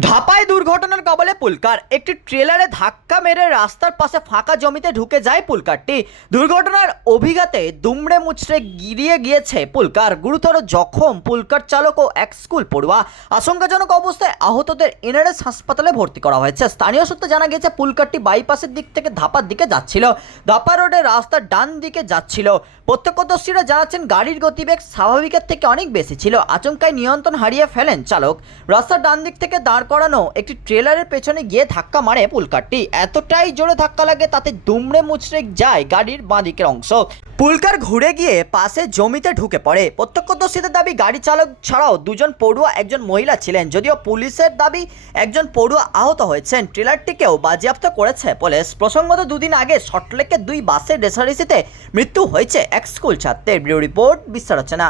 ধাপ ধাপায় দুর্ঘটনার কবলে পুলকার। একটি ট্রেলারে ধাক্কা মেরে রাস্তার পাশে ফাঁকা জমিতে ঢুকে যায় পুলকারটি। দুর্ঘটনার অভিঘাতে দুমড়ে মুচড়ে গিরিয়ে গিয়েছে পুলকার। গুরুতর জখম পুলকার চালক ও এক স্কুল পড়ুয়া। আশঙ্কাজনক অবস্থায় আহতদের এনআরএস হাসপাতালে ভর্তি করা হয়েছে। স্থানীয় সূত্রে জানা গিয়েছে, পুলকারটি বাইপাসের দিক থেকে ধাপার দিকে যাচ্ছিল। ধাপা রোডে রাস্তার ডান দিকে যাচ্ছিল। প্রত্যক্ষদর্শীরা জানাচ্ছেন, গাড়ির গতিবেগ স্বাভাবিকের থেকে অনেক বেশি ছিল। আচমকায় নিয়ন্ত্রণ হারিয়ে ফেলেন চালক। রাস্তার ডান দিক থেকে দাঁড় করানো একটি ট্রেলারের পেছনে গিয়ে ধাক্কা মারে পুলকারটি। এতটাই জোরে ধাক্কা লাগে তাতে দুমড়ে মুচড়ে যায় গাড়ির বাঁ দিকের অংশ। পুলকার ঘুরে গিয়ে পাশে জমিতে ঢুকে পড়ে। প্রত্যক্ষদর্শীদের দাবি, গাড়ি চালক ছাড়াও দুজন পড়ুয়া একজন মহিলা ছিলেন, যদিও পুলিশের দাবি একজন পড়ুয়া আহত হয়েছেন। ট্রেলারটিকেও বাজেয়াপ্ত করেছে পুলিশ। প্রসঙ্গত, দুদিন আগে সটলেকের দুই বাসের রেসারেসিতে মৃত্যু হয়েছে এক স্কুল ছাত্রের। ব্যুরো রিপোর্ট বিশ্ব রচনা